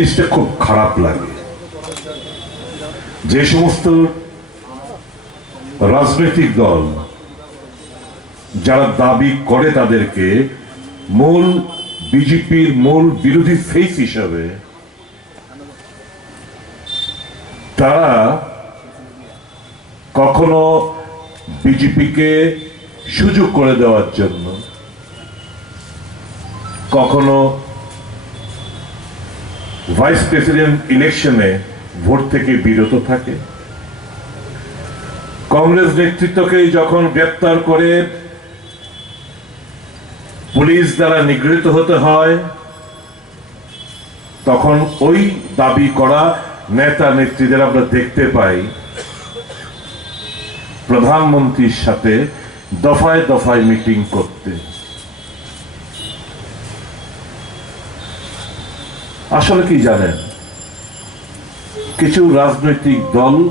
জিনিসটা খুব খারাপ লাগে। যে সমস্ত রাজনৈতিক দল যারা দাবি করে তাদেরকে মূল বিজেপির মূল বিরোধী ফেস হিসাবে, তারা কখনো বিজেপিকে সুযোগ করে দেওয়ার জন্য, কখনো ভাইস প্রেসিডেন্ট ইলেকশনে ভোট থেকে বিরত থাকে। কংগ্রেস নেতৃত্বকে যখন গ্রেপ্তার করে পুলিশ দ্বারা নিগৃহীত হতে হয়, তখন ওই দাবি করা নেতা নেত্রীদের আমরা দেখতে পাই। প্রধানমন্ত্রীর সাথে দফায় দফায় মিটিং করতে। আসলে কি জানেন? কিছু রাজনৈতিক দল